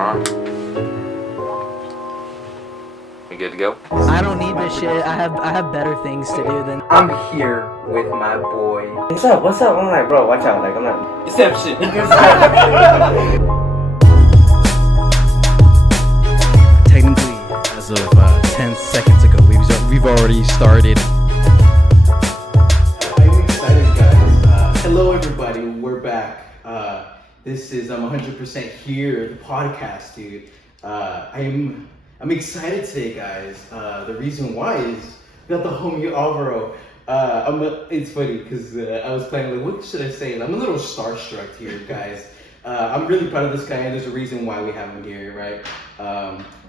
wrong. We good to go? I don't need this shit. I have better things to do than. I'm here with my boy. What's up? What's up? I'm like, bro, watch out. Like, I'm not. Deception. Technically, as of 10 seconds ago, we've already started. I'm excited, guys. Hello, everybody. We're back. This is 100% Here, the podcast, dude. I'm excited today, guys. The reason why is we got the homie Alvaro. It's funny because I was planning, like, what should I say? I'm a little starstruck here, guys. I'm really proud of this guy, and there's a reason why we have him here, right?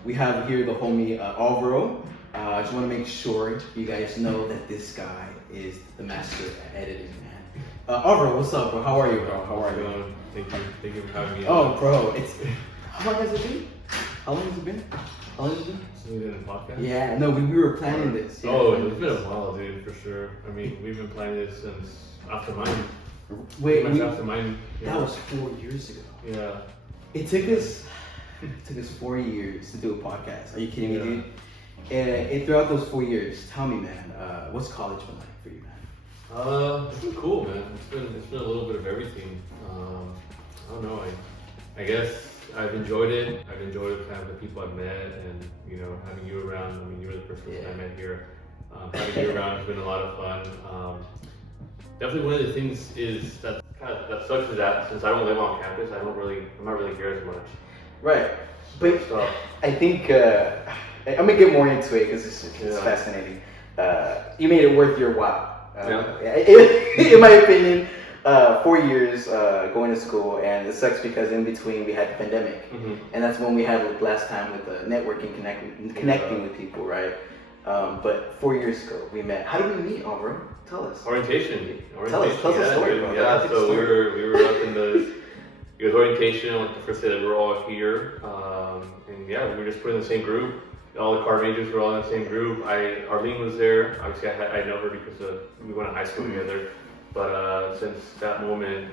We have here the homie Alvaro. I just want to make sure you guys know that this guy is the master at editing, man. Alvaro, what's up, bro? How are you, bro? How are you? Thank you for having me. Oh, bro, how long has it been? How long has it been? Since we did a podcast? Yeah, no, we were planning this. Yeah, Oh, it's been a while, dude, for sure. I mean, we've been planning this since after mine. Wait, Pretty much after mine. that was 4 years ago. Yeah. It took us 4 years to do a podcast. Are you kidding me, dude? And throughout those 4 years, tell me, man, what's college been like for you, man? It's been cool, man. It's been a little bit of everything. I don't know. I guess I've enjoyed it. I've enjoyed kind of the people I've met, and having you around. I mean, you were the first person I met here. Having you around has been a lot of fun. Definitely one of the things is that sucks is that since I don't live on campus, I'm not really here as much. Right, but So, I think I'm gonna get more into it because it's fascinating. You made it worth your while. In my opinion, 4 years going to school, and it sucks because in between we had the pandemic, and that's when we had like, last time with the networking, connecting with people, right? But 4 years ago we met. How did we meet, Alvaro? Tell us. Orientation. Tell us the story, bro. Yeah, so we were up in it was orientation, like the first day that we were all here, and we were just put in the same group. All the car majors were all in the same group. Arlene was there. Obviously, I know her because we went to high school together. But since that moment,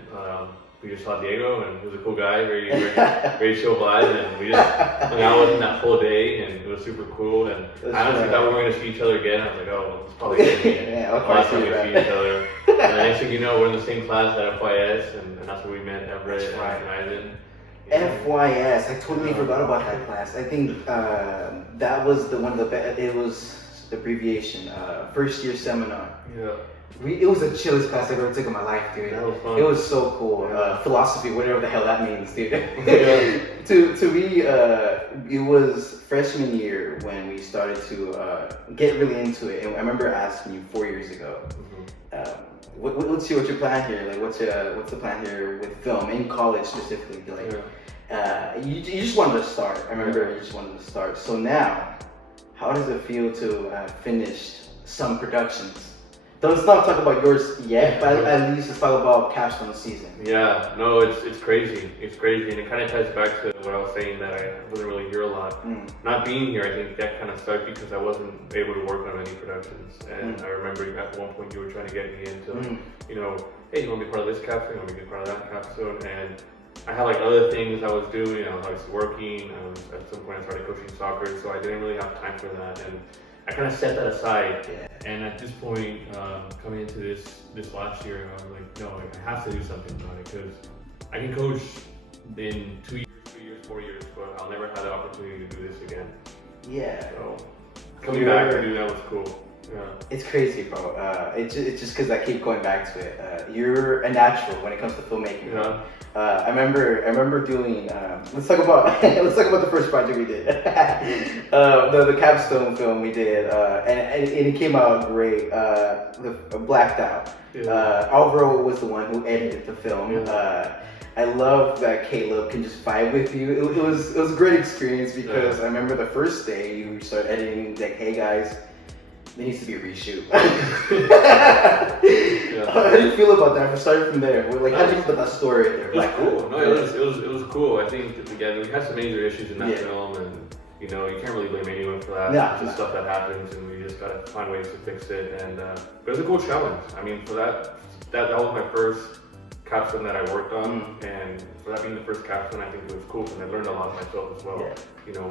we just saw Diego, and he was a cool guy, very chill vibe, and we just hung out with him that whole day, and it was super cool. And I honestly thought we were going to see each other again. I was like, oh, well, it's probably going to be the last time we see each other. And the next thing you know, we're in the same class at FYS, and that's where we met Everett and Ivan. FYS, I totally forgot about that class. I think that was the one of the best. It was the abbreviation, first year seminar. Yeah. It was the chillest class I've ever took in my life, dude. That was fun. It was so cool. Philosophy, whatever the hell that means, dude. Yeah. to me, it was freshman year when we started to get really into it. And I remember asking you 4 years ago, what's your plan here? Like, what's the plan here with film in college specifically? Like, you just wanted to start. I remember you just wanted to start. So now, how does it feel to finish some productions? Let's not talk about yours yet, but at least let's talk about Capstone season. Yeah, no, it's crazy. It's crazy, and it kind of ties back to what I was saying that I wasn't really here a lot. Not being here, I think that kind of sucked because I wasn't able to work on any productions. And I remember at one point you were trying to get me into, hey, you want to be part of this capstone? You want me to be part of that capstone? And I had like other things I was doing. I was obviously working. At some point I started coaching soccer, so I didn't really have time for that. And I kind of set that aside, and at this point, coming into this last year, I was like, no, I have to do something about it because I can coach in 2 years, 3 years, 4 years, but I'll never have the opportunity to do this again. Yeah. So coming back to do that was cool. Yeah. It's crazy, bro. It's just because I keep going back to it. You're a natural when it comes to filmmaking. Yeah. I remember doing. Let's talk about the first project we did. The capstone film we did, and it came out great. Blacked Out. Alvaro was the one who edited the film. I love that Caleb can just vibe with you. It was a great experience because I remember the first day you started editing. Like, hey guys, there needs to be a reshoot. How did you feel about that? Starting from there, like, how did you feel about that story right there? It was cool. No, it was cool. I think again we had some major issues in that film, and you can't really blame anyone for that. It's just stuff that happens, and we just gotta find ways to fix it. And but it was a cool challenge. I mean, for that was my first capstone that I worked on, and for that being the first capstone, I think it was cool because I learned a lot myself as well. Yeah. You know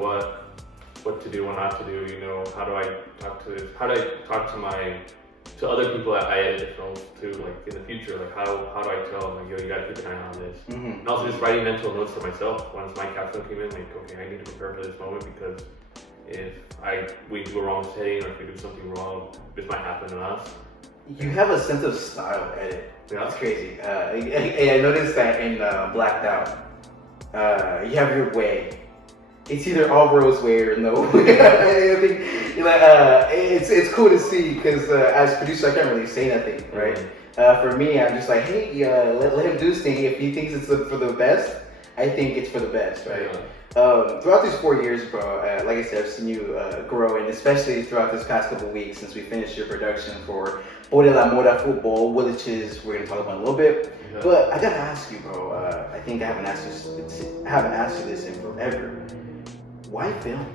what to do, what not to do. You know, how do I talk to this? How do I talk to other people that I edit films to, like in the future? Like how do I tell them, like, yo, you gotta keep an eye on this? And also just writing mental notes for myself once my capstone came in. Like, okay, I need to prepare for this moment because if we do a wrong setting or if we do something wrong, this might happen to us. You have a sense of style edit. Yeah. That's crazy. I noticed that in Blacked Out. You have your way. It's either Alvaro's way or no way. I think it's cool to see because as producer I can't really say nothing, right? For me, I'm just like, hey, let him do his thing. If he thinks it's for the best, I think it's for the best, right? Throughout these 4 years, bro, like I said, I've seen you grow, and especially throughout this past couple of weeks since we finished your production for Por el Amor a Football, which is we're gonna talk about in a little bit. Yeah. But I gotta ask you, bro. I think I haven't asked you this in forever. Why film?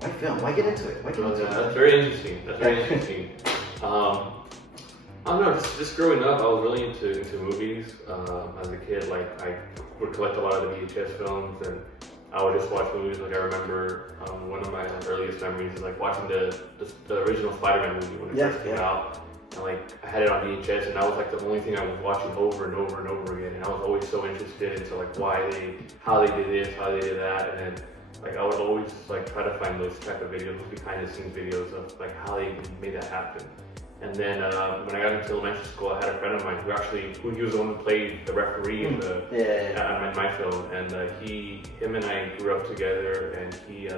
Why film? Why get into it? Why get into it? That's very interesting. That's very interesting. I don't know, just growing up, I was really into movies. As a kid, like I would collect a lot of the VHS films, and I would just watch movies. Like I remember one of my earliest memories is like watching the original Spider-Man movie when it first came out. And like I had it on VHS, and that was like the only thing I was watching over and over and over again. And I was always so interested into like how they did this, how they did that, and then like I would always like try to find those type of videos, those behind the scenes videos of like how they made that happen. And then when I got into elementary school, I had a friend of mine who he was the one who played the referee in my film, and him and I grew up together, and he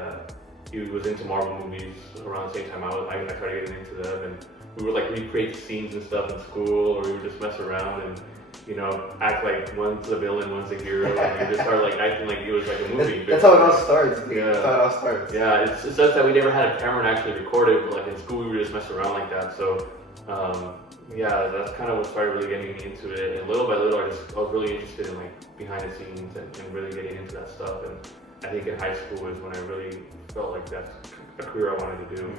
was into Marvel movies around the same time I started getting into them, and we would like recreate scenes and stuff in school, or we would just mess around and, you know, act like one's the villain, one's the hero, and we just started like acting like it was like a movie. That's how it all starts. Yeah. That's how it all starts. Yeah, it's just that we never had a camera and actually record it, but like in school we would just mess around like that. So yeah, that's kind of what started really getting me into it. And little by little, I was really interested in like behind the scenes and really getting into that stuff. And I think in high school is when I really felt like that's a career I wanted to do.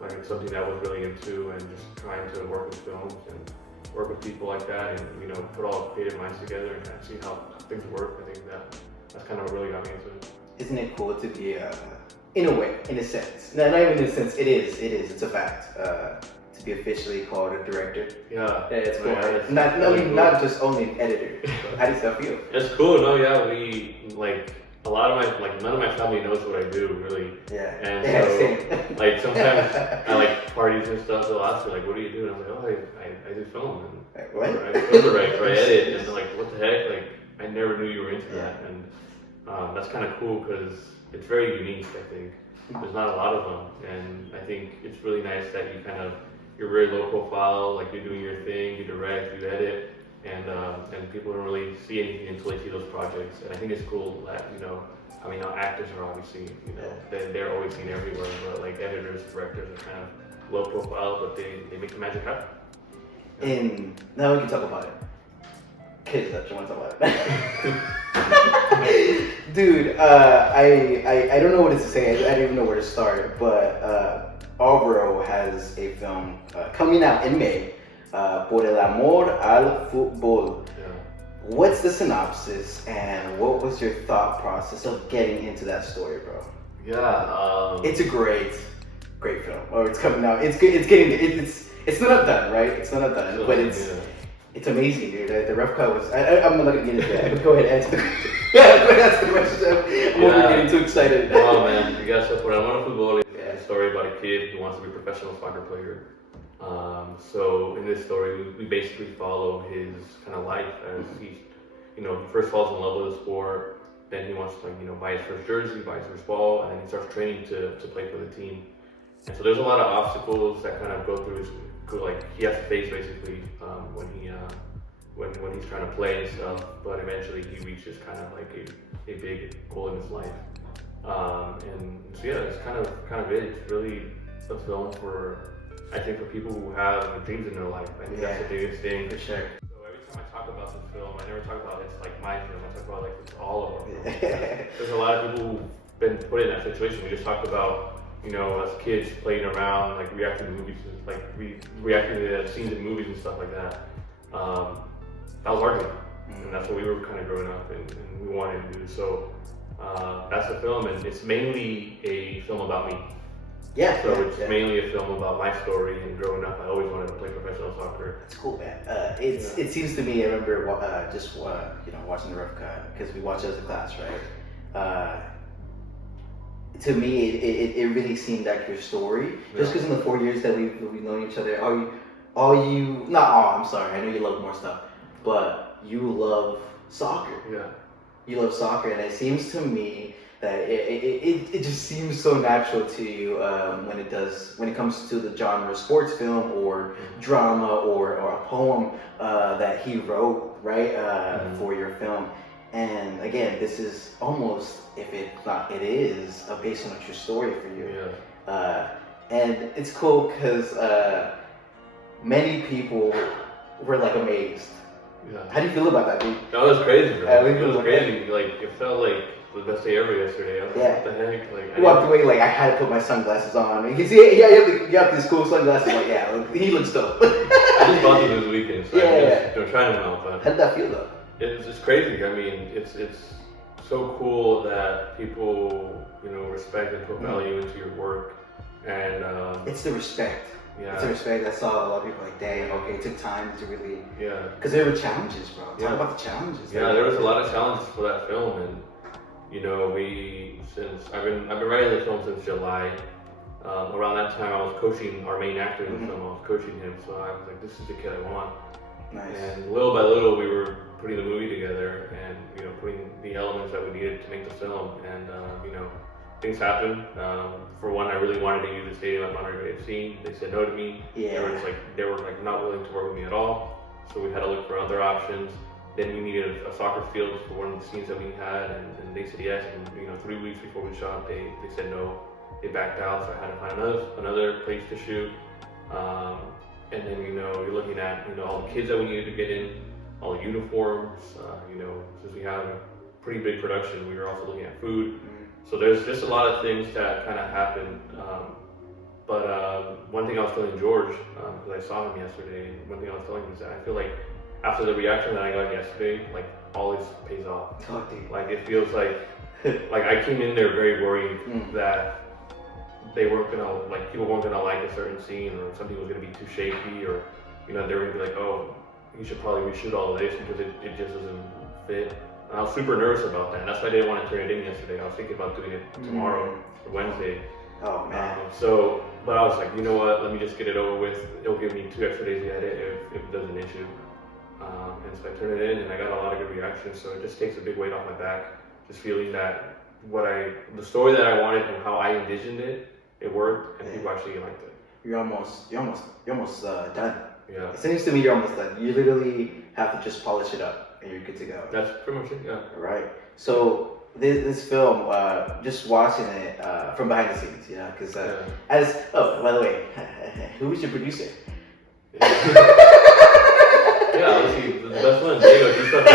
Like it's something that I was really into, and just trying to work with films and work with people like that, and you know, put all creative minds together and kind of see how things work. I think that's kind of what really got me into it. Isn't it cool to be, in a way, in a sense, not even in a sense, it's a fact, to be officially called a director. Yeah, it's cool. Yeah, right? Not just only an editor. How does that feel? It's cool. No, yeah, we like. A lot of none of my family knows what I do, really. Yeah. And so, same. Like, sometimes I like parties and stuff, they'll ask me, like, what do you do? And I'm like, oh, I do film. And what? I film direct, or I edit. And they're like, what the heck? Like, I never knew you were into that. And that's kind of cool, because it's very unique, I think. There's not a lot of them. And I think it's really nice that you're very low profile, like, you're doing your thing, you direct, you edit. And people don't really see anything until they see those projects. And I think it's cool that, you know, I mean, now actors are obviously, you know, they're always seen everywhere, but like editors, directors are kind of low profile, but they make the magic happen. And now we can talk about it. Kids that you want to talk about it. Dude, I don't know what to say. I don't even know where to start, but Alvaro has a film coming out in May. Por el Amor al Fútbol. Yeah. What's the synopsis, and what was your thought process of getting into that story, bro? Yeah. It's a great film. Oh, it's coming out. It's good. It's not done, right? It's not done, but it's amazing, dude. The rough cut was. I'm not gonna get into that. But go ahead, answer the question. I'm over getting too excited. Oh man, you guys, Por el Amor al Fútbol is a story about a kid who wants to be a professional soccer player. So in this story, we basically follow his kind of life as he first falls in love with the sport, then he wants to, like, you know, buy his first jersey, buy his first ball, and then he starts training to play for the team. And so there's a lot of obstacles that kind of go through he has to face basically when he's trying to play and stuff. But eventually he reaches kind of like a big goal in his life. And so yeah, it's kind of it. It's really a film for people who have dreams in their life. I think that's the biggest thing. For sure. So every time I talk about this film, I never talk about it's like my film. I talk about like it's all of them. There's a lot of people who've been put in that situation. We just talked about, you know, as kids playing around, like reacting to movies, like reacting to scenes in movies and stuff like that. That was our dream. and that's what we were kind of growing up and we wanted to do. So that's the film, and it's mainly a film about me. Yeah. So yeah, it's yeah. mainly a film about my story and growing up. I always wanted to play professional soccer. It's cool, man. It seems to me. I remember just watching the rough cut because we watched it as a class, right? To me, it really seemed like your story. Just because in the 4 years that we've known each other, I'm sorry. I know you love more stuff, but you love soccer. Yeah. You love soccer, and it seems to me that it just seems so natural to you when it comes to the genre sports film or drama or a poem that he wrote, right, for your film. And again, this is almost, if it's not, it is based on a true story for you. Yeah. And it's cool because many people were like amazed. Yeah. How do you feel about that, dude? That was crazy, bro. It It was was crazy. Like, it felt like the best day ever yesterday. I was like, what the heck? Like, You walked away like I had to put my sunglasses on. You can see, you have these cool sunglasses. Like, yeah, look, he looks dope. I just bought them this weekend, so Yeah. I'm trying them out. But How did that feel though? it's just crazy. I mean, it's so cool that people, respect and put value into your work. And It's the respect. yeah, It's the respect. I saw a lot of people like, dang, okay, it took time to really, yeah, because there were challenges, bro. Talk Yeah. about the challenges. yeah. There was a lot of challenges for that film, and I've been writing the film since July. Around that time, I was coaching our main actor in the film. I was coaching him, so I was like, this is the kid I want. Nice. And little by little, we were putting the movie together and putting the elements that we needed to make the film. And things happened. For one, I really wanted to use the stadium at Monterey FC. They said no to me. Yeah. They were not willing to work with me at all. So we had to look for other options. Then we needed a soccer field for one of the scenes that we had, and they said yes. And 3 weeks before we shot, they said no. They backed out, so I had to find another place to shoot. And then you're looking at all the kids that we needed to get in, all the uniforms. Since we have a pretty big production, we were also looking at food. So there's just a lot of things that kind of happened. But one thing I was telling George, because I saw him yesterday, and one thing I was telling him is that I feel like after the reaction that I got yesterday, like all this pays off. Oh, dude. Like it feels like I came in there very worried that they weren't people weren't gonna like a certain scene, or something was gonna be too shaky, or they were gonna be like, oh, you should probably reshoot all of this because it just doesn't fit. And I was super nervous about that, and that's why I didn't want to turn it in yesterday. I was thinking about doing it tomorrow or Wednesday. Oh man. But I was like, you know what? Let me just get it over with. It'll give me 2 extra days to edit if it does an issue. And so I turned it in, and I got a lot of good reactions. So it just takes a big weight off my back, just feeling that the story that I wanted and how I envisioned it, it worked, and people actually liked it. You're almost done. Yeah, It seems to me you're almost done. You literally have to just polish it up, and you're good to go. that's pretty much it. Yeah. Right. So this film, just watching it from behind the scenes, because by the way, who was your producer? Yeah, let's see. The best one, Diego. He's got the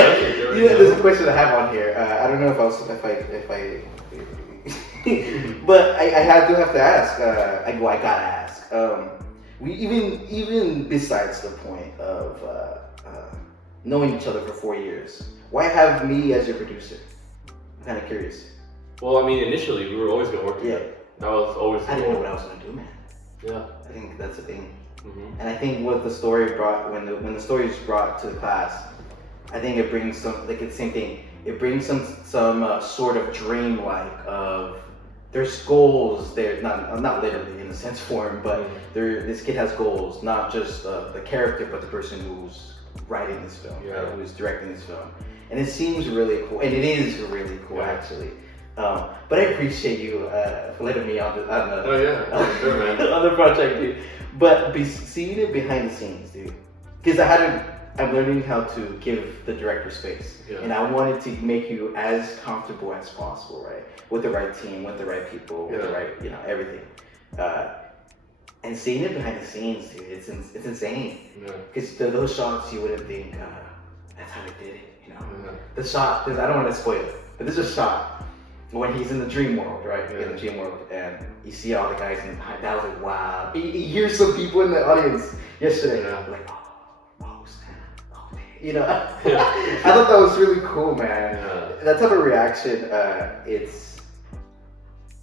There's a question I have on here. I don't know if I but I do have to ask. I gotta ask. We even besides the point of knowing each other for 4 years, why have me as your producer? I'm kind of curious. Well, I mean, initially we were always gonna work together. That was always the I didn't know goal. what I was gonna do, man. Yeah. I think that's the thing. Mm-hmm. And I think what the story brought, when the story is brought to the class, I think it brings it's the same thing. It brings some sort of dream of there's goals there, not literally in a sense form, but this kid has goals, not just the character, but the person who's writing this film, right, who's directing this film. And it seems really cool, and it is really cool actually. But I appreciate you for letting me on the Sure, man. on the project, dude. But seeing it behind the scenes, dude, because I'm learning how to give the director space, and I wanted to make you as comfortable as possible, right? With the right team, with the right people, with the right, everything. And seeing it behind the scenes, dude, it's insane. Because those shots, you wouldn't think that's how they did it, The shot, I don't want to spoil it, but there's a shot when he's in the dream world, right? In the dream world, and you see all the guys in the behind. That was like, wow. You hear some people in the audience yesterday, like, oh, snap, oh, damn. You know, I thought that was really cool, man. Yeah. That type of reaction,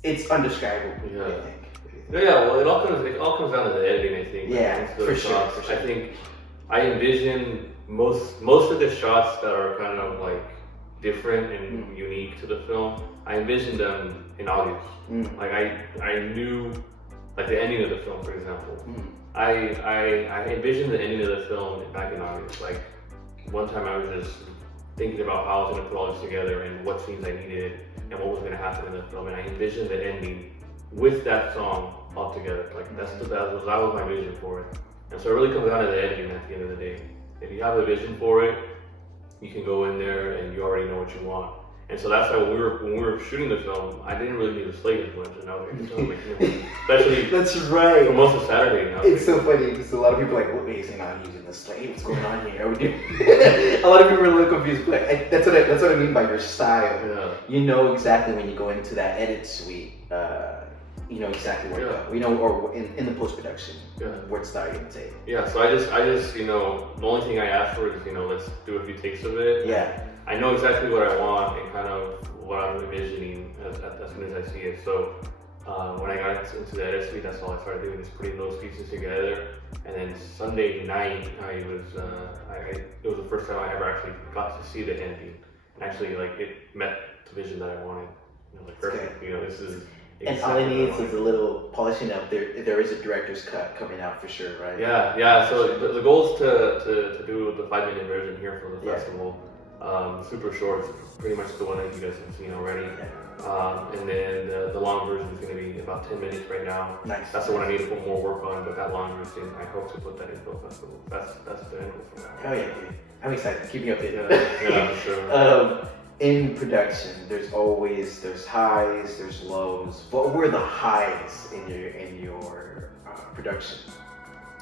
it's undescribable. Yeah. I think. Yeah, well, it all comes down to the editing, I think. Yeah, It's the for sure, shots. for sure. I think I envision most of the shots that are kind of like different and unique to the film. I envisioned them in August. Like I knew, like the ending of the film, for example. I envisioned the ending of the film back in August. Like one time I was just thinking about how I was gonna put all this together and what scenes I needed and what was gonna happen in the film, and I envisioned the ending with that song all together. Like that was my vision for it. And so it really comes down to the editing at the end of the day. If you have a vision for it, you can go in there and you already know what you want. And so that's why when we were shooting the film, I didn't really need to slate as much, and I was like, especially That's right. for most of Saturday. I was It's like, so funny because a lot of people are like, what is he not using the slate? What's going on here? A lot of people are a little confused, but that's what I mean by your style. yeah. You know exactly when you go into that edit suite. You know exactly where to Yeah. go. You know, or in the post production, Yeah. what style you're gonna take. Yeah, so I just, you know, the only thing I asked for is, you know, let's do a few takes of it. Yeah. I know exactly what I want and kind of what I'm envisioning as soon as I see it. So when I got into the edit suite, that's all I started doing, is putting those pieces together. And then Sunday night, it was the first time I ever actually got to see the ending. And actually, like, it met the vision that I wanted. You know, like, perfect. You know, this is. And all it needs is a little polishing up. There is a director's cut coming out for sure, right? Yeah. So the goal is to do the 5-minute version here for the festival. Super short, pretty much the one that you guys have seen already. And then the long version is going to be about 10 minutes right now. Nice. That's the one I need to put more work on, but that long version, I hope to put that into a festival. That's the end goal for that. Oh yeah, dude. I'm excited. Keep me updated. Yeah, for sure. In production, there's highs, there's lows. What were the highs in your production?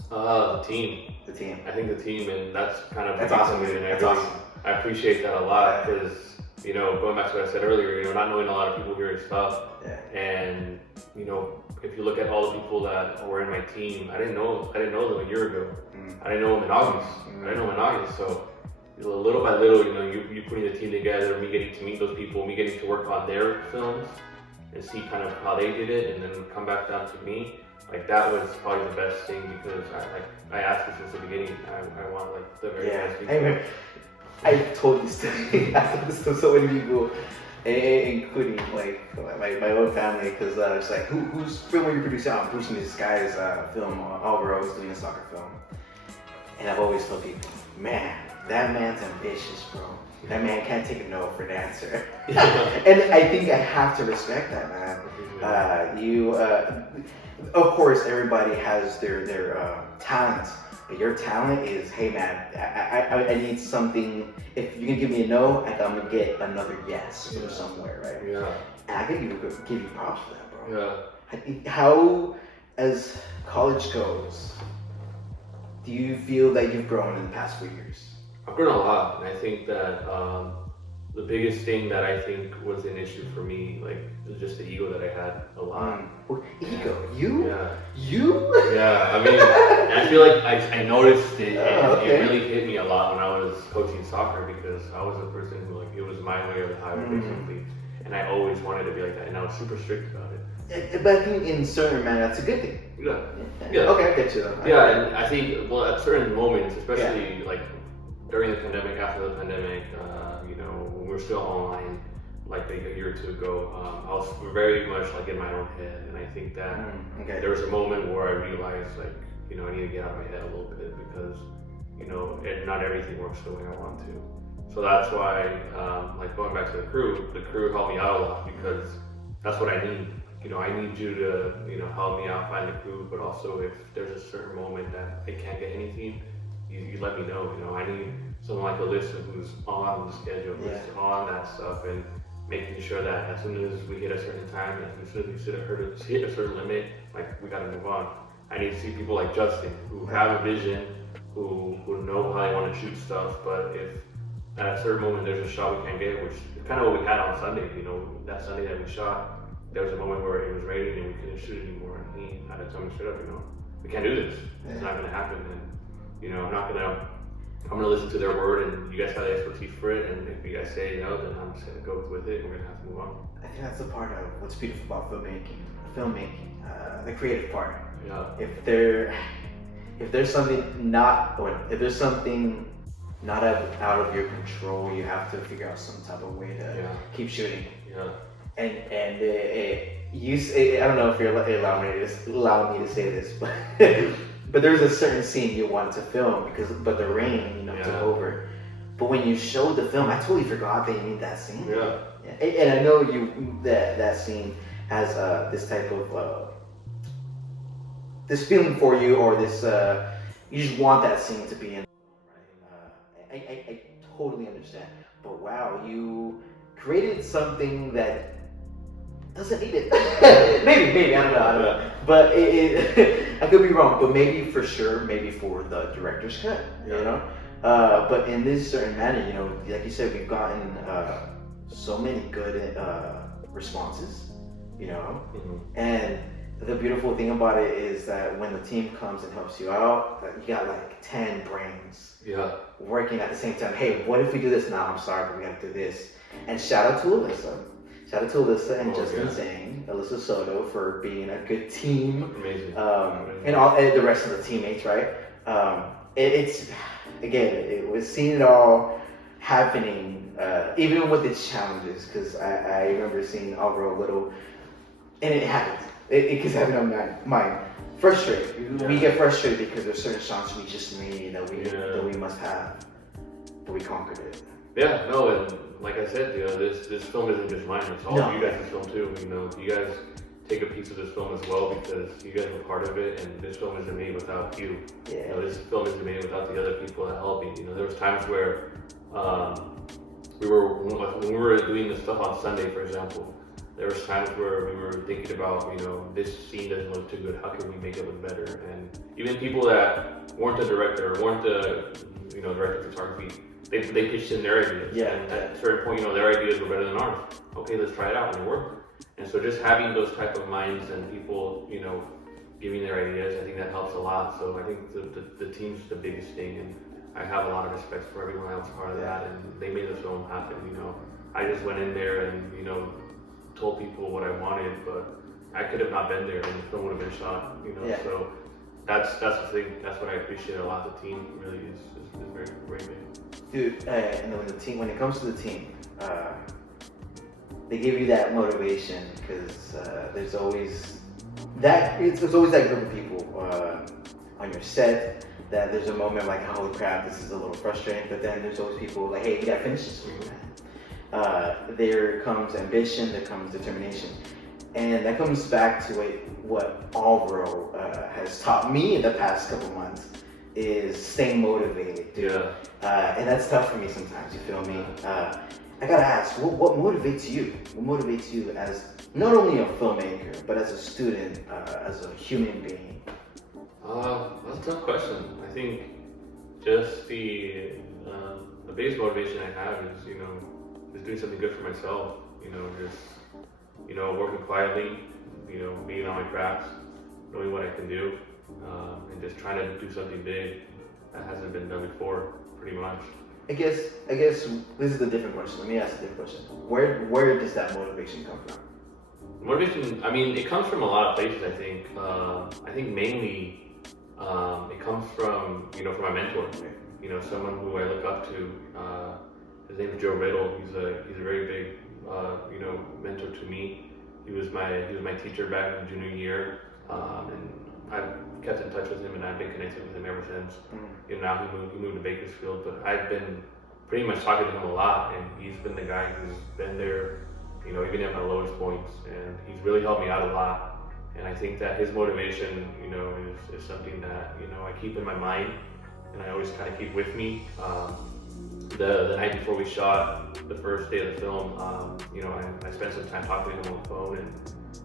The team. The team. I think the team, and that's kind of Awesome, dude. and That's really, awesome. I appreciate that a lot because, you know, going back to what I said earlier, you know, not knowing a lot of people here is tough. Yeah. And, you know, if you look at all the people that were in my team, I didn't know them a year ago. I didn't know them in August. So little by little, you know, you putting the team together, me getting to meet those people, me getting to work on their films and see kind of how they did it, and then come back down to me. Like, that was probably the best thing because I asked this since the beginning. I want like the very best people. I remember. I told this to I told this to so many people, including like my own family, because it's like, whose film are you producing? I'm producing this guy's film. Alvaro is doing a soccer film, and I've always told people, man, that man's ambitious, bro. That man can't take a no for an answer. And I think I have to respect that, man. Of course, everybody has their talents. But your talent is, hey man, I need something. If you can give me a no, I'm gonna get another yes from somewhere, right? Yeah. And I can give you props for that, bro. Yeah. How, as college goes, do you feel that you've grown in the past 4 years? I've grown a lot, and I think that the biggest thing that I think was an issue for me, like, was just the ego that I had a lot. Ego? You? Yeah. You? Yeah, I mean, and I feel like I noticed it, and okay. it really hit me a lot when I was coaching soccer, because I was a person who, like, it was my way or the highway, basically. And I always wanted to be like that, and I was super strict about it. But I think in certain manner, that's a good thing. Yeah. Okay, I get you though. Yeah, and I think, well, at certain moments, especially like during the pandemic, after the pandemic, you know, when we were still online, like a year or two ago, I was very much like in my own head, and I think that there was a moment where I realized, like, you know, I need to get out of my head a little bit, because, you know, not everything works the way I want to. So that's why, like, going back to the crew helped me out a lot, because that's what I need. You know, I need you to, you know, help me out, find the crew, but also if there's a certain moment that I can't get anything, you let me know. You know, I need someone like Alyssa who's on the schedule, who's on that stuff, and making sure that as soon as we hit a certain time, as soon as we hit a certain limit, like, we gotta move on. I need to see people like Justin who have a vision, who know how they want to shoot stuff, but if at a certain moment there's a shot we can't get, which is kind of what we had on Sunday. You know, that Sunday that we shot, there was a moment where it was raining and we couldn't shoot anymore, and he had to tell me straight up, you know, we can't do this. It's not gonna happen, and, you know, I'm not gonna I'm gonna listen to their word, and you guys have the expertise for it. And if you guys say no, then I'm just gonna go with it, and we're gonna have to move on. I think that's the part of what's beautiful about filmmaking, the creative part. Yeah. If there's something not out of your control, you have to figure out some type of way to keep shooting. Yeah. And I don't know if you're allow me to say this, but but there's a certain scene you want to film but the rain took over. But when you showed the film, I totally forgot that you made that scene. Yeah. And I know that scene has this type of this feeling for you, or this you just want that scene to be in. I totally understand. But wow, you created something that doesn't need it. maybe I don't know. But I could be wrong. But maybe for the director's cut, you know. But in this certain manner, like you said, we've gotten so many good responses, and the beautiful thing about it is that when the team comes and helps you out, you got like 10 brains working at the same time. Hey, what if we do this? Now I'm sorry, but we got to do this. And shout out to Alyssa and Justin Zhang, Alyssa Soto for being a good team. Amazing. And the rest of the teammates, right? It was seeing it all happening, even with its challenges, because I remember seeing Alvaro Little, and it happens. It keeps happening on mine. Frustrated. Yeah. We get frustrated because there's certain shots we just need that we must have, but we conquered it. Yeah, no, and like I said, this film isn't just mine. It's all of you guys' film too. You guys take a piece of this film as well because you guys were part of it, and this film isn't made without you. Yeah. This film isn't made without the other people that help me. There was times where when we were doing the stuff on Sunday, for example. There was times where we were thinking about, this scene doesn't look too good. How can we make it look better? And even people that weren't the director, or weren't the director of photography, they pitched in their ideas. Yeah. And at a certain point, their ideas were better than ours. Okay, let's try it out, and it worked. And so just having those type of minds and people, giving their ideas, I think that helps a lot. So I think the team's the biggest thing, and I have a lot of respect for everyone else part of that, and they made the film happen. I just went in there and told people what I wanted, but I could have not been there, and the film would have been shot. So that's the thing. That's what I appreciate a lot. The team really is very, very big. Dude, and when it comes to the team, they give you that motivation because there's always that group of people on your set that there's a moment like, holy crap, this is a little frustrating, but then there's always people like, hey, we gotta finish this movie, man. There comes ambition, there comes determination, and that comes back to what Alvaro has taught me in the past couple months is staying motivated, dude. And that's tough for me sometimes, you feel me? I gotta ask, what motivates you? What motivates you as not only a filmmaker, but as a student, as a human being? That's a tough question. I think just the biggest motivation I have is, just doing something good for myself. Working quietly, being on my crafts, knowing what I can do, and just trying to do something big that hasn't been done before, pretty much. I guess this is a different question. Let me ask a different question. Where does that motivation come from? Motivation, it comes from a lot of places, I think. I think mainly it comes from my mentor. Someone who I look up to. His name is Joe Riddle. He's a very big mentor to me. He was my teacher back in junior year, and I've kept in touch with him, and I've been connected with him ever since. Now he moved to Bakersfield, but I've been pretty much talking to him a lot, and he's been the guy who's been there, even at my lowest points, and he's really helped me out a lot. And I think that his motivation, is something that I keep in my mind, and I always kind of keep with me. The night before we shot the first day of the film, I spent some time talking to him on the phone, and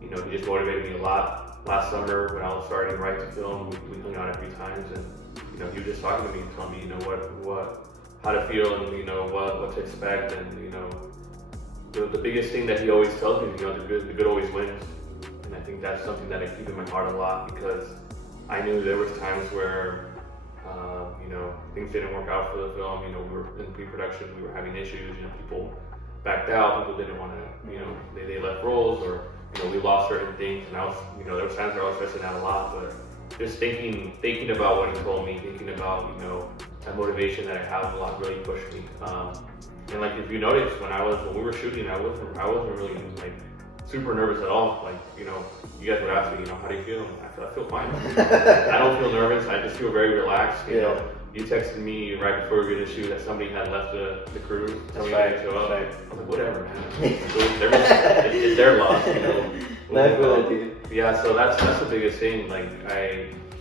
he just motivated me a lot. Last summer when I was starting to write the film, we hung out a few times, and he was just talking to me and telling me, how to feel, and what to expect, and the biggest thing that he always tells me, the good always wins, and I think that's something that I keep in my heart a lot because I knew there was times where You know, things didn't work out for the film. You know, we were in pre-production, we were having issues. You know, people backed out. People didn't want to. You know, they left roles, or you know, we lost certain things. And I was, you know, there were times where I was stressing out a lot, but just thinking about what he told me, thinking about, you know, that motivation that I have a lot really pushed me. And like if you notice, when we were shooting, I wasn't really like super nervous at all. Like, you know, you guys would ask me, you know, how do you feel? I feel fine. I don't feel nervous. I just feel very relaxed. You know, you texted me right before we were gonna shoot that somebody had left the crew. Somebody didn't show up. I was like, whatever, man. It's their loss, you know. Yeah, so that's the biggest thing. Like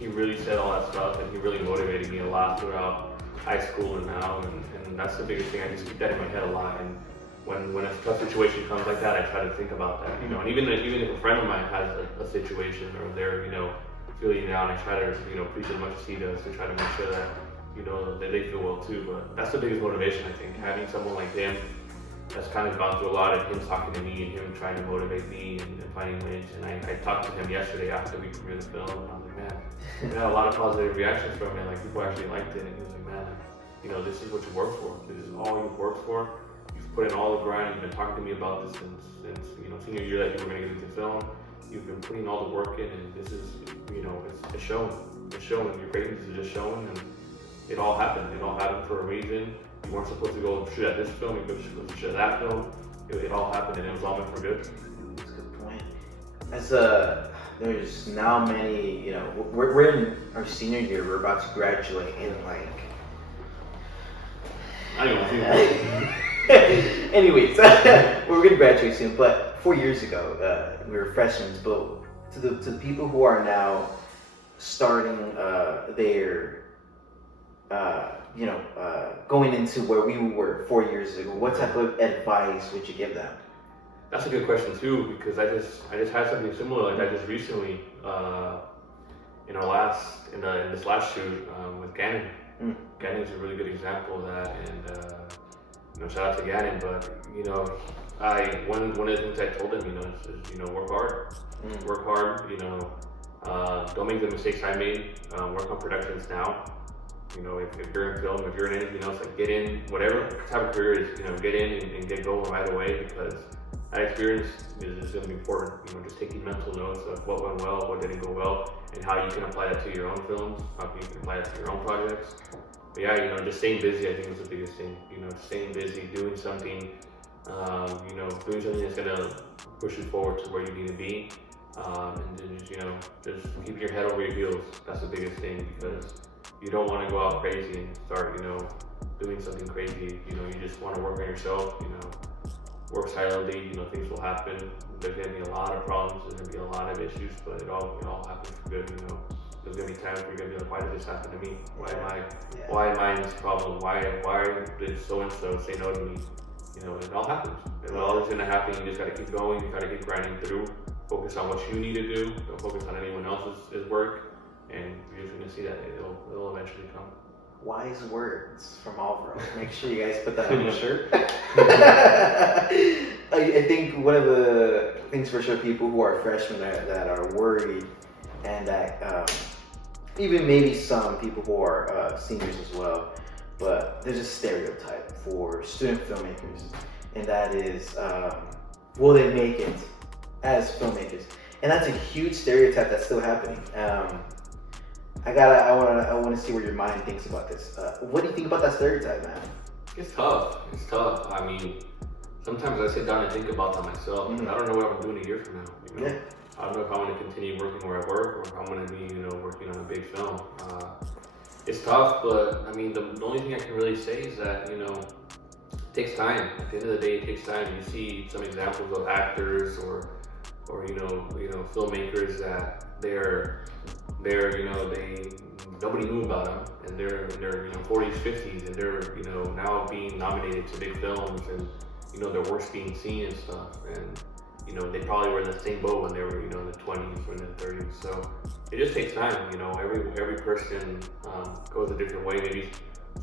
he really said all that stuff, and he really motivated me a lot throughout high school and now, and that's the biggest thing. I just keep that in my head a lot. And when a tough situation comes like that, I try to think about that, you know. And even if a friend of mine has a situation, or they're, you know, feeling down, I try to, you know, preach as much as he does to try to make sure that, you know, that they feel well too. But that's the biggest motivation, I think, having someone like him that's kind of gone through a lot, and him talking to me and him trying to motivate me and finding ways. And I talked to him yesterday after we premiered the film, and I was like, man, we got a lot of positive reactions from it. Like, people actually liked it, and he was like, man, you know, this is what you work for. This is all you've worked for. You've put in all the grind. You've been talking to me about this since you know, senior year that you were going to get into film. You've been putting all the work in, and this is, you know, it's showing. It's showing. Your greatness is just showing, and it all happened. It all happened for a reason. You weren't supposed to go shoot at this film. You were supposed to shoot at that film. It all happened, and it was all meant for good. That's a good point. As there's now many, you know, we're in our senior year. We're about to graduate in like. I don't even think. Anyways, we're gonna graduate soon. But 4 years ago, we were freshmen. But to the people who are now starting their, you know, going into where we were 4 years ago, what type of advice would you give them? That's a good question too, because I just had something similar. Like, I just recently, in this last shoot with Gannon. Gannon is a really good example of that, and you know, shout out to Gannon. But you know, one of the things I told him, you know, is you know, work hard. You know, don't make the mistakes I made. Work on productions now. You know, if you're in film, if you're in anything else, like, get in, whatever type of career it is, you know, get in and get going right away, because that experience is going to be important. You know, just taking mental notes of what went well, what didn't go well, and how you can apply that to your own films, how you can apply that to your own projects. But yeah, you know, just staying busy, I think, is the biggest thing. You know, staying busy, doing something, you know, doing something that's going to push you forward to where you need to be. And then just, you know, just keep your head over your heels. That's the biggest thing, because you don't want to go out crazy and start, you know, doing something crazy. You know, you just want to work on yourself, you know, work silently, you know, things will happen. There's going to be a lot of problems, there's going to be a lot of issues, but it all happens for good, you know. There's going to be times where you're going to be like, why did this happen to me? Why am I in this problem? Why did so-and-so say no to me? You know, it all happens. It's always going to happen. You just got to keep going, you got to keep grinding through, focus on what you need to do, don't focus on anyone else's work, and you're just going to see that it'll eventually come. Wise words from Alvaro. Make sure you guys put that on your shirt. I think one of the things for sure, people who are freshmen that are worried, and that even maybe some people who are seniors as well, but there's a stereotype for student filmmakers, and that is, will they make it as filmmakers? And that's a huge stereotype that's still happening. I want to see where your mind thinks about this. What do you think about that stereotype, man? It's tough. I mean, sometimes I sit down and think about that myself. I don't know what I'm doing a year from now. You know? Yeah. I don't know if I want to continue working where I work, or if I'm going to be, you know, working on a big film. It's tough, but I mean, the only thing I can really say is that, you know, it takes time. At the end of the day, it takes time. You see some examples of actors or you know, filmmakers that they're you know, nobody knew about them, and they're you know, 40s, 50s, and they're, you know, now being nominated to big films, and you know, their work's being seen and stuff, and you know, they probably were in the same boat when they were, you know, in the 20s or in the 30s. So it just takes time. You know, every person goes a different way. Maybe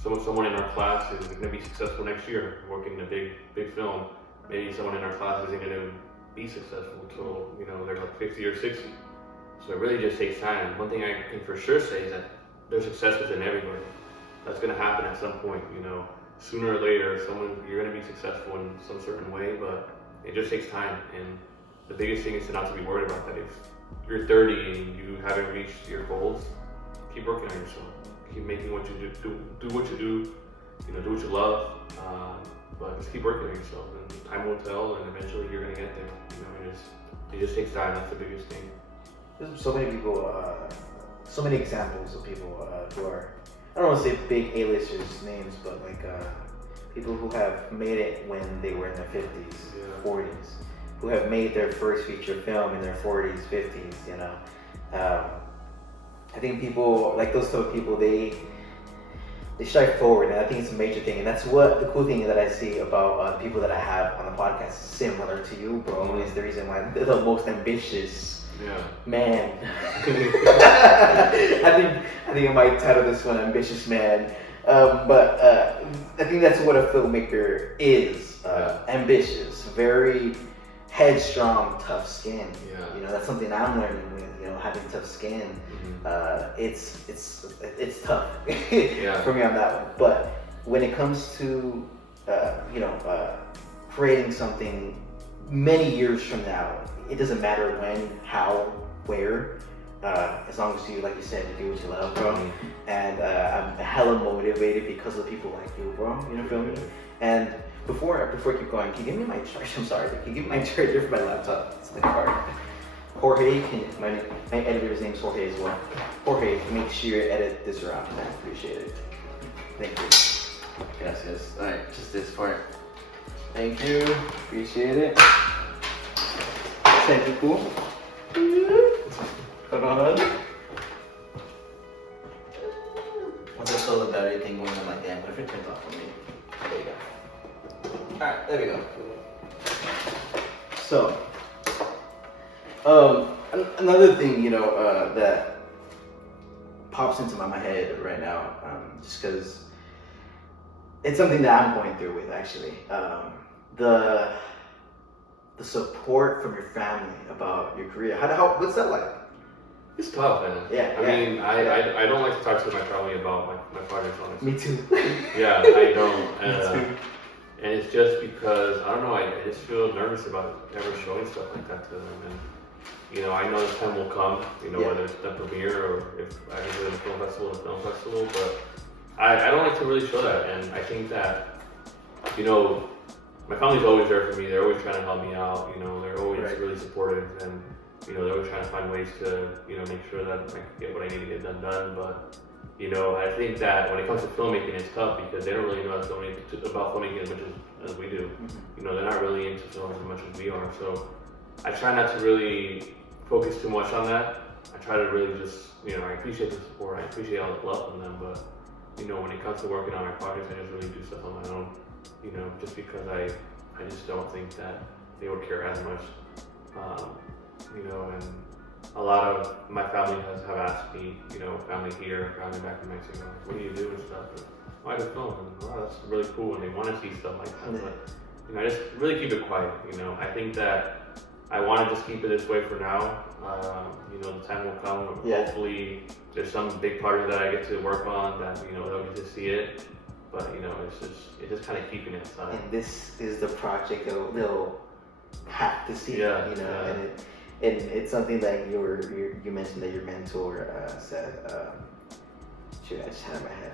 someone in our class is going to be successful next year working in a big film. Maybe someone in our class isn't going to be successful until, you know, they're like 50 or 60. So it really just takes time. One thing I can for sure say is that there's success within everybody. That's gonna happen at some point, you know. Sooner or later, you're gonna be successful in some certain way, but it just takes time. And the biggest thing is to not to be worried about that. If you're 30 and you haven't reached your goals, keep working on yourself. Keep making what you do what you do, you know, do what you love. But just keep working on yourself, and time will tell, and eventually you're gonna get there. You know, it just takes time. That's the biggest thing. There's so many people, so many examples of people who are, I don't want to say big A-listers names, but like people who have made it when they were in their 50s, 40s, who have made their first feature film in their 40s, 50s, you know. I think people, like those type of people, they strike forward, and I think it's a major thing. And that's what the cool thing that I see about people that I have on the podcast, similar to you, bro, is the reason why they're the most ambitious man. I think I might title this one "Ambitious Man," but I think that's what a filmmaker is: ambitious, very headstrong, tough skin. You know, that's something I'm learning with. You know, having tough skin. It's tough for me on that one. But when it comes to creating something many years from now, it doesn't matter when, how, where, as long as you, like you said, you do what you love, bro. And I'm hella motivated because of people like you, bro. You know, feel me? And before I keep going, can you give me my charger? I'm sorry, can you give me my charger for my laptop? It's in the car. Jorge, my editor's name's Jorge as well. Jorge, make sure you edit this around. I appreciate it. Thank you. Gracias. Alright, just this part. Thank you. Appreciate it. Thank you, cool. Hold on. What's the solar battery thing going on like that? What if it turns off for me? There you go. Alright, there we go. So, another thing, you know, that pops into my head right now, just because it's something that I'm going through with, actually. The support from your family about your career. What's that like? It's tough, man. Yeah. I mean, I don't like to talk to my family about my projects, honestly. Me too. Yeah, I don't. Me too. And it's just because, I don't know, I just feel nervous about ever showing stuff like that to them. And, you know, I know the time will come, you know, whether it's the premiere or if I can do it in a film festival, but I don't like to really show that. And I think that, you know, my family's always there for me. They're always trying to help me out, you know, they're always really supportive, and, you know, they're always trying to find ways to, you know, make sure that I can get what I need to get done. But, you know, I think that when it comes to filmmaking, it's tough because they don't really know about filmmaking as much as we do. You know, they're not really into film as much as we are. So I try not to really focus too much on that. I try to really just, you know, I appreciate the support. I appreciate all the love from them. But, you know, when it comes to working on my projects, I just really do stuff on my own. You know, just because I just don't think that they would care as much. You know, and a lot of my family have asked me, you know, family here, family back in Mexico, what do you do and stuff? And, I do film, and wow, that's really cool, and they want to see stuff like that. But, you know, I just really keep it quiet. You know, I think that I want to just keep it this way for now. You know, the time will come. Hopefully, there's some big project that I get to work on that, you know, they'll get to see it. But, you know, it's just kind of keeping it aside. And this is the project they'll have to see. Yeah, you know, and it's something that you mentioned that your mentor said. Shoot, I just had it in my head.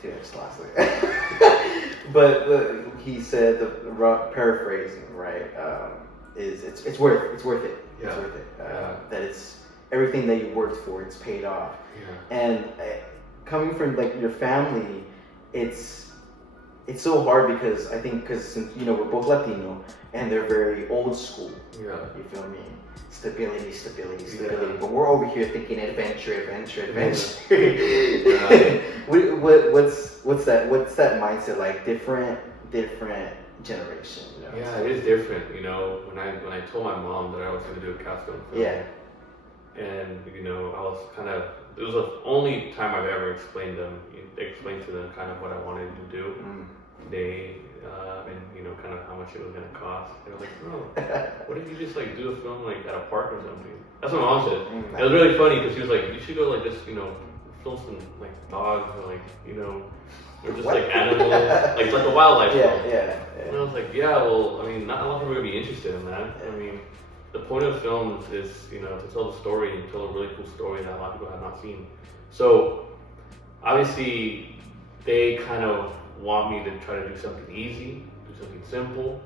Dude, I just lost it. But he said, paraphrasing, right? It's worth it. It's worth it. That it's everything that you worked for. It's paid off. Yeah. And coming from like your family, it's so hard because I think since you know we're both Latino and they're very old school. Yeah. You feel me? Stability. Yeah. But we're over here thinking adventure. What's that mindset like? Different generation. You know? Yeah, it is different. You know, when I told my mom that I was going to do a cast film. Yeah. And you know, I was it was the only time I've ever explained to them kind of what I wanted to do. They and you know kind of how much it was gonna cost. They were like, "Bro, what if you just like do a film like at a park or something?" That's what my mom said. It was really funny because she was like, "You should go like just you know film some like dogs or like or just like animals, like a wildlife film. And I was like, yeah, well, I mean, not a lot of people are gonna be interested in that. I mean, the point of films is to tell the story and tell a really cool story that a lot of people have not seen. So obviously they kind of want me to try to do something easy, do something simple.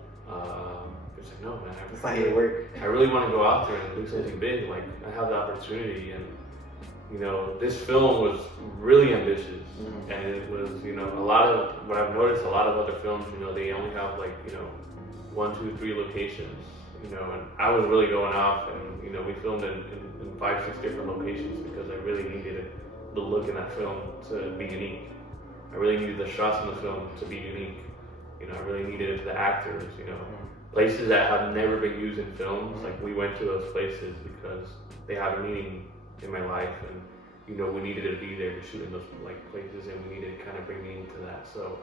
It's like, no, man, It's not your work. I really want to go out there and do something big. Like, I have the opportunity, and this film was really ambitious, and it was, a lot of what I've noticed. A lot of other films, they only have like 1, 2, 3 locations, and I was really going off, and we filmed in 5, 6 different locations because I really needed the look in that film to be unique. I really needed the shots in the film to be unique. I really needed the actors, places that have never been used in films. Like, we went to those places because they have a meaning in my life, and we needed to be there to shoot in those like places, and we needed to kind of bring meaning to that. So,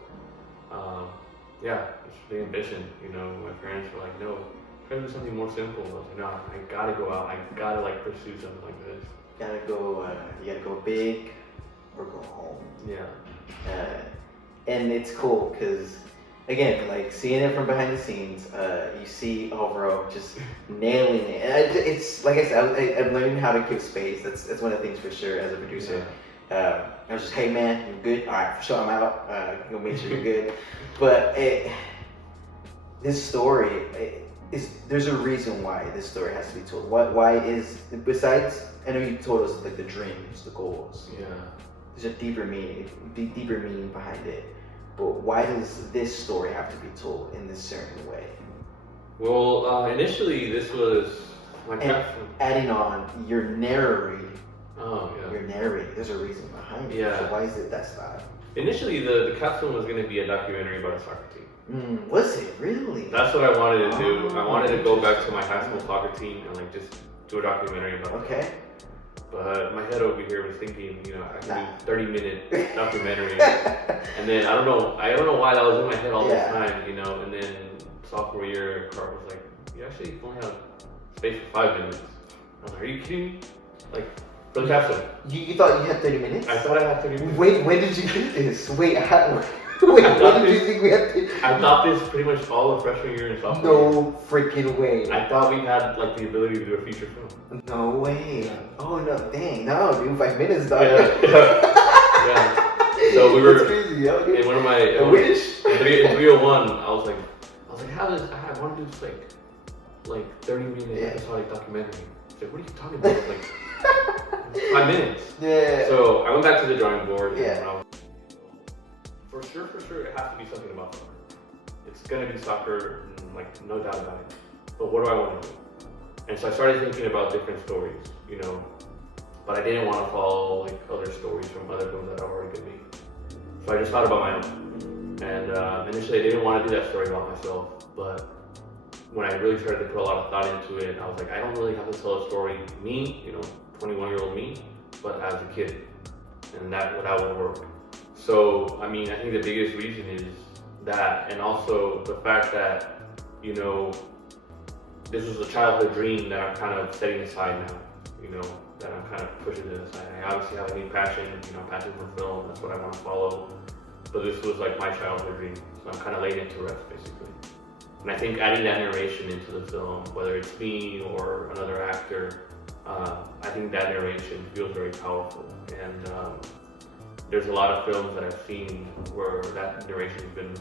yeah, it's the ambition. My parents were like, no, try to do something more simple. I was like, no, I gotta go out. I gotta like pursue something like this. You gotta go big or go home. Yeah. And it's cool because, again, like seeing it from behind the scenes, you see Alvaro just nailing it. And it's like I said, I'm learning how to give space. That's one of the things for sure as a producer. I was just, hey man, you're good. All right, for sure, I'm out. Go make sure you're good. But this story there's a reason why this story has to be told. Why is, besides, I know you told us like the dreams, the goals. Yeah. There's a deeper meaning behind it. But why does this story have to be told in this certain way? Well, initially this was my Adding on, you're narrating. Oh yeah. You're narrating. There's a reason behind it. Yeah. So why is it that style? Initially, the capsule was going to be a documentary about a soccer team. Was it really? That's what I wanted to do. I wanted to go back to my high school soccer team and like just do a documentary about it. Okay. But my head over here was thinking, I can do 30-minute documentary, and then I don't know why that was in my head all this time, and then sophomore year, Carl was like, you actually only have space for 5 minutes. I was like, are you kidding me? Like, for the capsule. You thought you had 30 minutes? I thought I had 30 minutes. Wait, when did you think this? Wait, when did you think we had to? I thought this pretty much all of freshman year and sophomore year. No freaking way. I thought we had like the ability to do a feature film. No way. Oh no, dang, no, dude, 5 minutes, dog. Yeah. So we were That's crazy, okay. in one of my I wish. in 301. I was like, I want to do this like 30-minute episodic documentary. He's like, what are you talking about? Like 5 minutes. Yeah. So I went back to the drawing board. Yeah. And for sure, it has to be something about soccer. It's gonna be soccer, like no doubt about it. But what do I want to do? And so I started thinking about different stories, but I didn't want to follow like other stories from other films that I've already been made. So I just thought about my own. And initially I didn't want to do that story about myself, but when I really started to put a lot of thought into it, I was like, I don't really have to tell a story, me, 21-year-old me, but as a kid, and that would work. So, I mean, I think the biggest reason is that, and also the fact that, this was a childhood dream that I'm kind of setting aside now, that I'm kind of pushing it aside. I obviously have a new passion, passion for film, that's what I want to follow. But this was like my childhood dream, so I'm kind of laying it to rest, basically. And I think adding that narration into the film, whether it's me or another actor, I think that narration feels very powerful. And there's a lot of films that I've seen where that narration has been,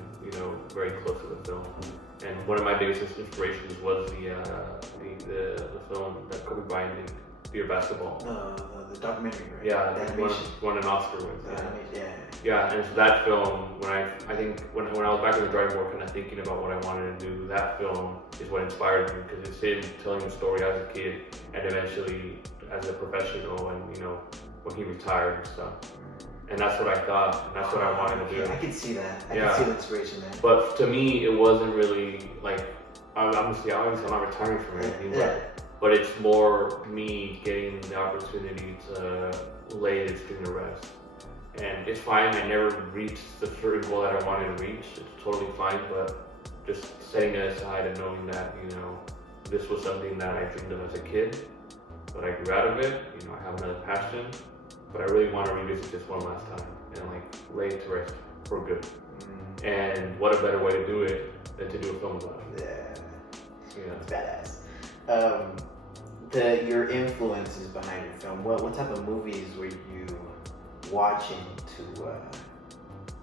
very close to the film. And one of my biggest inspirations was the film that Kobe Bryant did, Dear Basketball. The documentary, right? Yeah, the animation. won an Oscar with. Yeah. Yeah, and so that film, when I was back in the drawing board, kind of thinking about what I wanted to do, that film is what inspired me, because it's him telling the story as a kid and eventually as a professional, and when he retired and stuff. And that's what I thought, and that's what I wanted to do. I could see that. I could see the inspiration there. But to me, it wasn't really like, obviously I'm not retiring from anything, but it's more me getting the opportunity to lay this dream to rest. And it's fine, I never reached the certain goal that I wanted to reach. It's totally fine, but just setting it aside and knowing that, this was something that I dreamed of as a kid, but I grew out of it. I have another passion, but I really want to revisit this one last time and like lay it to rest for good. And what a better way to do it than to do a film about it. Yeah, it's badass. Your influences behind your film. What type of movies were you watching to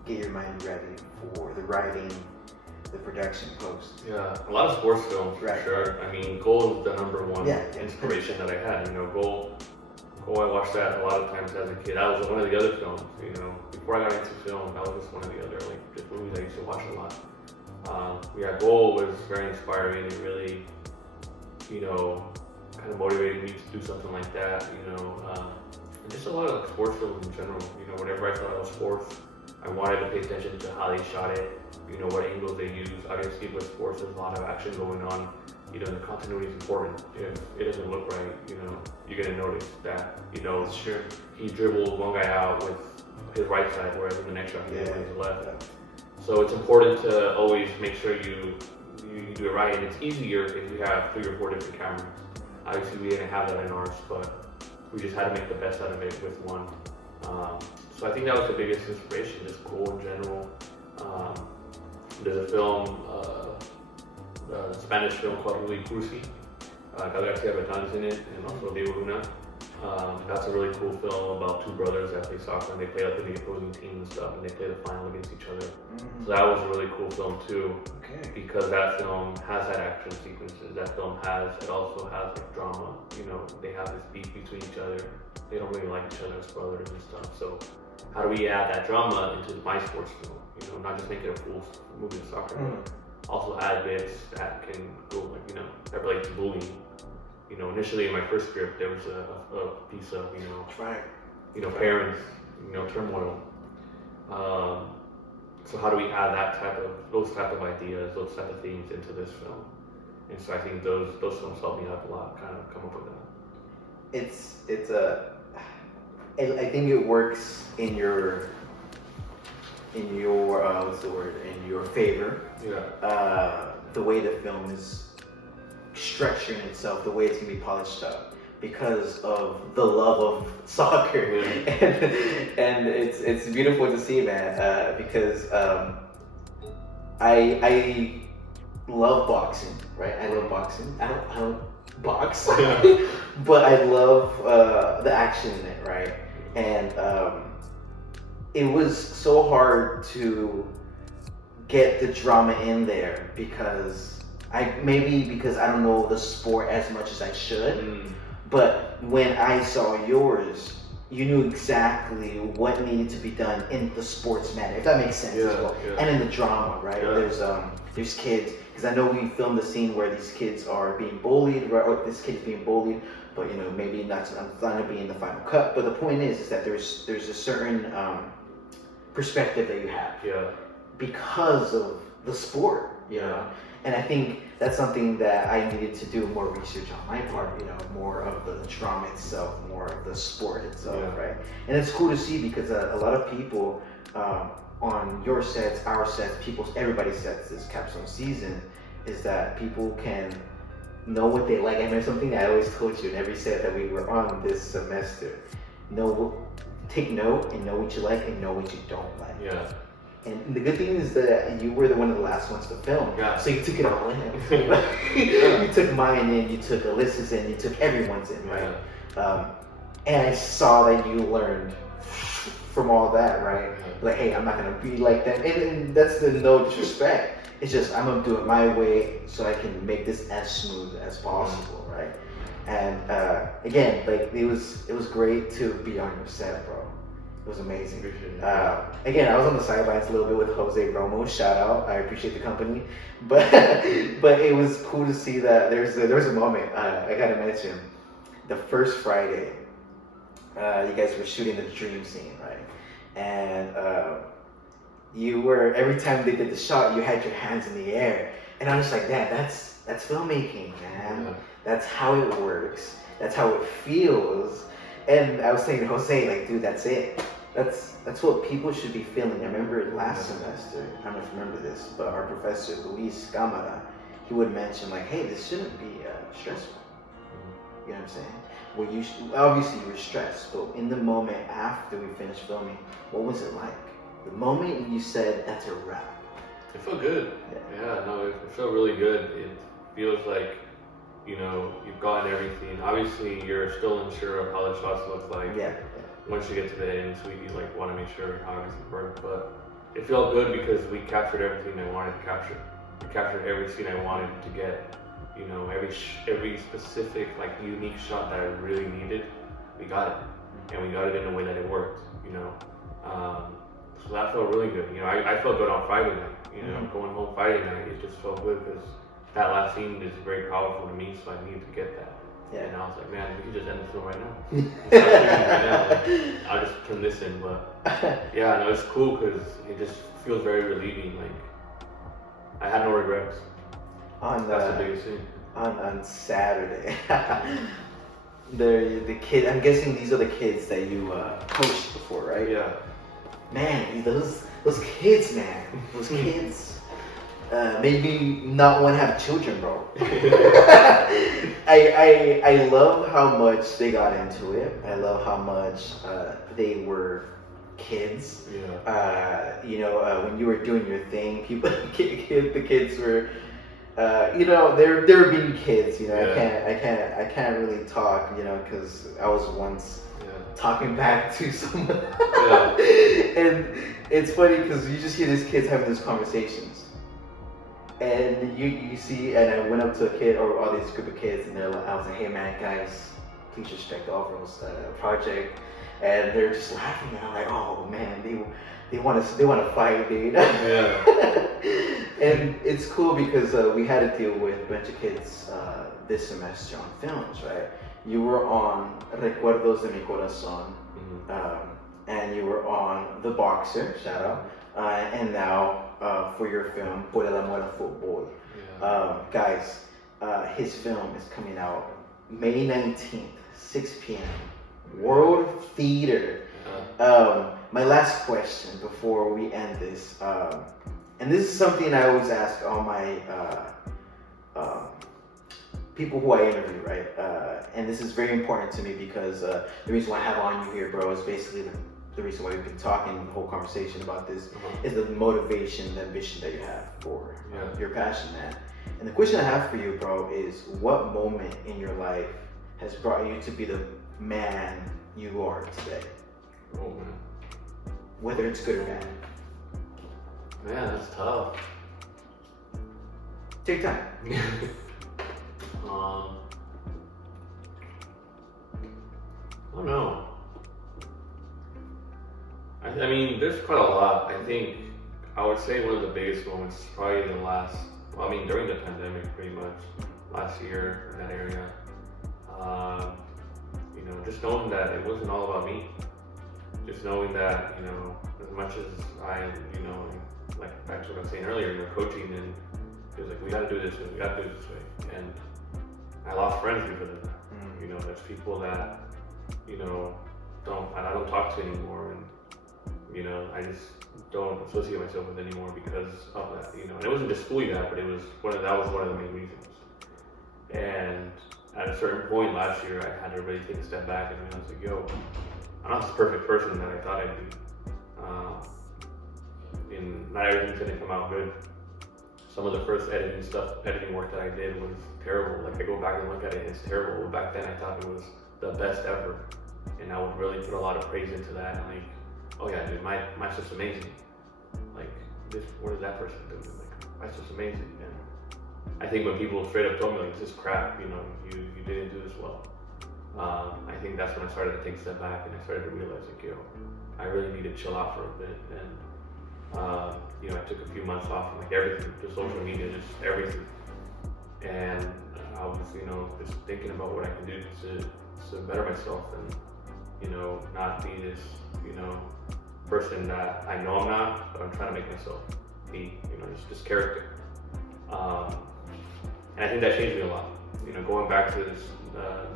get your mind ready for the writing, the production, post? Yeah, a lot of sports films for Right. sure. I mean, Goal is the number one Yeah. inspiration that I had. You know, Goal, I watched that a lot of times as a kid. That was one of the other films. You know, before I got into film, that was just one of the other like just movies I used to watch a lot. Goal was very inspiring and really, you know, kind of motivated me to do something like that. You know, and just a lot of like, sports films in general. You know, whenever I thought of sports, I wanted to pay attention to how they shot it. You know, what angles they use. Obviously, with sports, there's a lot of action going on. You know, the continuity is important. If it doesn't look right, you know, you're gonna notice that. You know, Sure. he dribbled one guy out with his right side, whereas in the next shot he did it with his left. So it's important to always make sure you do it right, and it's easier if you have 3 or 4 different cameras. Obviously, we didn't have that in ours, but we just had to make the best out of it with one. So I think that was the biggest inspiration, just Goal in general. There's a film, a Spanish film called Rulli Cursi. Gael Garcia Bernal's in it, and also Diego Luna. That's a really cool film about 2 brothers that play soccer, and they play up in the opposing team and stuff, and they play the final against each other. So that was a really cool film too, because that film has that action sequences. That film it also has like drama. You know, they have this beef between each other. They don't really like each other as brothers and stuff. So how do we add that drama into my sports film? You know, not just make it a full movie of soccer, but also add bits that can go like, you know, that relate to bullying. You know, initially in my first script, there was a piece of, you know, parents, you know, turmoil. So how do we add those type of ideas, those type of themes into this film? And so I think those films helped me out a lot, kind of come up with that. I think it works in your what's the word? In your favor. Yeah. The way the film is structuring itself, the way it's gonna be polished up, because of the love of soccer, and it's beautiful to see, man. Because I love boxing, right? I love boxing. I don't box, but I love the action in it, right? And it was so hard to get the drama in there because I don't know the sport as much as I should. But when I saw yours, you knew exactly what needed to be done in the sports manner, if that makes sense as well. And in the drama, right? There's kids, because I know we filmed the scene where these kids are being bullied, right? Or this kid's being bullied, but you know, maybe not going to be in the final cut. But the point is that there's a certain perspective that you have because of the sport, you know. And I think that's something that I needed to do more research on my part, you know, more of the drama itself, more of the sport itself, right? And it's cool to see because a lot of people on your sets, our sets, everybody's sets this capstone season, is that people can know what they like. And there's something that I always told you in every set that we were on this semester. Take note and know what you like and know what you don't like. Yeah. And the good thing is that you were one of the last ones to film, so you took it all in. You took mine in, you took Alyssa's in, you took everyone's in, right? And I saw that you learned from all that, right? Like, hey, I'm not gonna be like that, and that's the no disrespect. It's just I'm gonna do it my way so I can make this as smooth as possible, right? And again, like it was great to be on your set, bro. It was amazing. Again, I was on the sidelines a little bit with Jose Romo. Shout out, I appreciate the company. But it was cool to see that there was a moment I gotta mention. The first Friday, you guys were shooting the dream scene, right? And you were, every time they did the shot, you had your hands in the air, and I was like, that's filmmaking, man. That's how it works. That's how it feels. And I was saying to Jose, like, dude, that's it. That's what people should be feeling. I remember last semester, I don't know if you remember this, but our professor, Luis Gamara, he would mention, like, hey, this shouldn't be stressful. You know what I'm saying? Where you obviously you were stressed, but in the moment after we finished filming, what was it like? The moment you said that's a wrap. It felt good. Yeah, no, it felt really good. It feels like, you know, you've gotten everything. Obviously, you're still unsure of how the shots look like. Yeah. Once you get to the editing suite, you like want to make sure how everything works. But it felt good because we captured everything I wanted to capture. We captured every scene I wanted to get. You know, every specific like unique shot that I really needed, we got it, and we got it in a way that it worked. You know, so that felt really good. You know, I felt good on Friday night. You know, going home Friday night, it just felt good because that last scene is very powerful to me, so I needed to get that. Yeah. And I was like, man, we could just end the film right now. Like, I'll just turn this in, but yeah, no, it's cool because it just feels very relieving. Like I had no regrets. That's the biggest thing. On Saturday, the kid. I'm guessing these are the kids that you coached before, right? Yeah. Man, those kids, man, those kids. Maybe not want to have children, bro. I love how much they got into it. I love how much they were kids. Yeah. You know, when you were doing your thing, people, the kids were, you know, they're being kids. You know, Yeah. I can't really talk, you know, because I was once Yeah. talking back to someone. Yeah. And it's funny because you just hear these kids having these conversations. And you see, and I went up to a kid or all these group of kids, and I was like, "Hey man, guys, please respect the Alvaro's project." And they're just laughing, and I'm like, "Oh man, they want to fight, dude." Yeah. And it's cool because we had to deal with a bunch of kids this semester on films, right? You were on Recuerdos de mi Corazón, and you were on The Boxer, shout out, and now for your film Por el Amor al Fútbol. Yeah. Guys, his film is coming out May 19th, 6 p.m. World Theater. My last question before we end this, and this is something I always ask all my people who I interview, right? And this is very important to me because the reason why I have on you here, bro, is basically the reason why we've been talking the whole conversation about this is the motivation, the ambition that you have for your passion, man. And the question I have for you, bro, is what moment in your life has brought you to be the man you are today? Oh man. Whether it's good or bad. Man, that's tough. Take time. I don't know. I mean, there's quite a lot. I think I would say one of the biggest moments is probably during the pandemic, pretty much last year in that area. You know, just knowing that it wasn't all about me. Just knowing that, you know, as much as I, you know, like back to what I was saying earlier, you're coaching and it was like, we gotta do this way, we gotta do it this way. And I lost friends because of that. You know, there's people that, you know, I don't talk to anymore, and you know, I just don't associate myself with anymore because of that. You know, and it wasn't just fully that, but that was one of the main reasons. And at a certain point last year, I had to really take a step back and I was like, yo, I'm not this perfect person that I thought I'd be. And not everything's gonna come out good. Some of the first editing work that I did was terrible. Like I go back and look at it, it's terrible. But back then I thought it was the best ever. And I would really put a lot of praise into that. And like, oh yeah, dude, my stuff's amazing. Like, what did that person do? Like, my stuff's amazing. And I think when people straight up told me like, this is crap, you know, you didn't do this well. I think that's when I started to take a step back and I started to realize like, yo, I really need to chill out for a bit. And you know, I took a few months off from like everything, just social media, just everything. And I was, you know, just thinking about what I can do to better myself and, you know, not be this, you know, person that I know I'm not, but I'm trying to make myself be, you know, just this character. And I think that changed me a lot. You know, going back to this,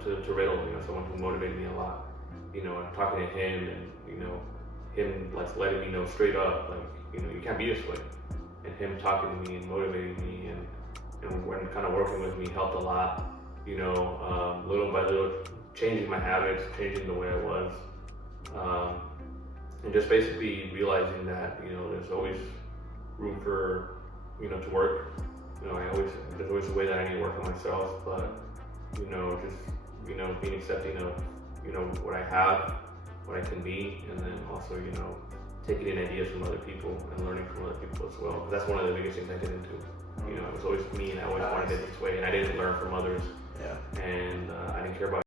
to Riddle, you know, someone who motivated me a lot. You know, and talking to him and, you know, him like letting me know straight up, like, you know, you can't be this way. And him talking to me and motivating me and when kind of working with me helped a lot. little by little, changing my habits, changing the way I was, and just basically realizing that there's always room for to work. There's always a way that I need to work on myself, but just being accepting of what I have, what I can be, and then also taking in ideas from other people and learning from other people as well. That's one of the biggest things I didn't do. It was always me, and I always wanted it this way, and I didn't learn from others. Yeah. And I didn't care about